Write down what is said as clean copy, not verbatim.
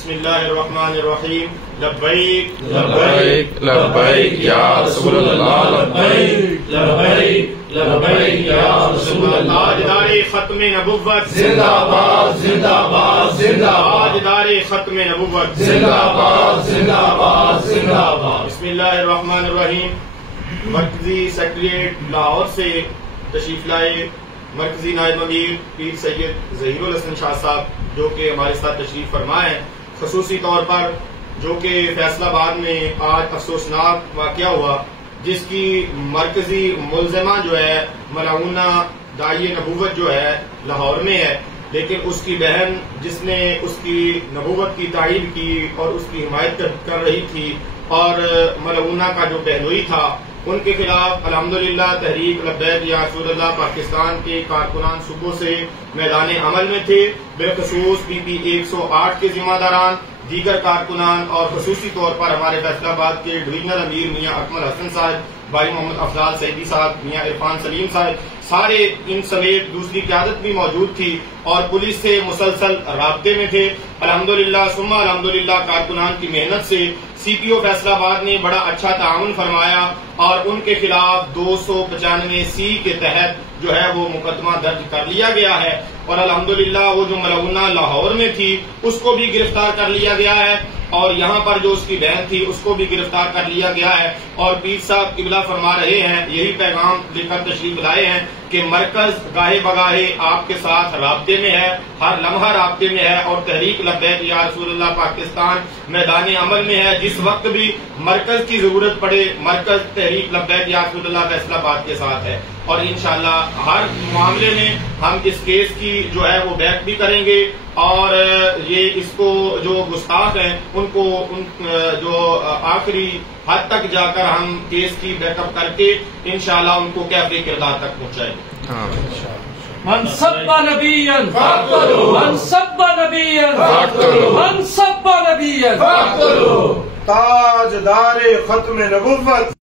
بسم اللہ الرحمن الرحیم لبیک لبیک لبیک یا رسول اللہ لبیک لبیک لبیک یا رسول اللہ. تاجدار ختم نبوت زندہ باد زندہ باد زندہ باد. تاجدار ختم نبوت زندہ باد زندہ باد زندہ باد. بسم اللہ الرحمن الرحیم. مرکزی سیکریٹریٹ لاہور سے تشریف لائے مرکزی نائب امیر پیر سید ظہیر الحسن شاہ صاحب جو کہ ہمارے ساتھ تشریف فرمائے ہیں. خصوصی طور پر جو کہ فیصل آباد میں آج افسوسناک واقعہ ہوا جس کی مرکزی ملزمہ جو ہے ملعونہ داعی نبوت جو ہے لاہور میں ہے، لیکن اس کی بہن جس نے اس کی نبوت کی تائید کی اور اس کی حمایت کر رہی تھی اور ملعونہ کا جو پہلوئی تھا، ان کے خلاف الحمدللہ تحریک لبیک یا رسول اللہ پاکستان کے کارکنان صبح سے میدان عمل میں تھے. بالخصوص PP 108 کے ذمہ داران، دیگر کارکنان اور خصوصی طور پر ہمارے فیصل آباد کے ڈویژنل امیر میاں اکمل حسن صاحب، بھائی محمد افضال سعیدی صاحب، میاں عرفان سلیم صاحب، سارے ان سمیت دوسری قیادت بھی موجود تھی اور پولیس سے مسلسل رابطے میں تھے. الحمدللہ ثم الحمدللہ کارکنان کی محنت سے CPO فیصل آباد نے بڑا اچھا تعاون فرمایا اور ان کے خلاف 295C کے تحت جو ہے وہ مقدمہ درج کر لیا گیا ہے اور الحمدللہ وہ جو ملعونہ لاہور میں تھی اس کو بھی گرفتار کر لیا گیا ہے اور یہاں پر جو اس کی بہن تھی اس کو بھی گرفتار کر لیا گیا ہے. اور پیر صاحب قبلہ فرما رہے ہیں، یہی پیغام لے کر تشریف لائے ہیں کہ مرکز گاہے بگاہے آپ کے ساتھ رابطے میں ہے، ہر لمحہ رابطے میں ہے اور تحریک لبیک یا رسول اللہ پاکستان میدان عمل میں ہے. جس وقت بھی مرکز کی ضرورت پڑے مرکز تحریک لبیک یا رسول اللہ فیصل آباد کے ساتھ ہے اور انشاءاللہ ہر معاملے میں ہم اس کیس کی جو ہے وہ بیک بھی کریں گے اور یہ اس کو جو گستاخ ہیں ان کو جو آخری حد تک جا کر ہم کیس کی بیک اپ کر کے انشاءاللہ ان کو کیفری کردار تک پہنچائیں گے. من سب نبیا فاقتلوہ، من سب نبیا فاقتلوہ، من سب نبیا فاقتلوہ. تاجدار ختم نبوت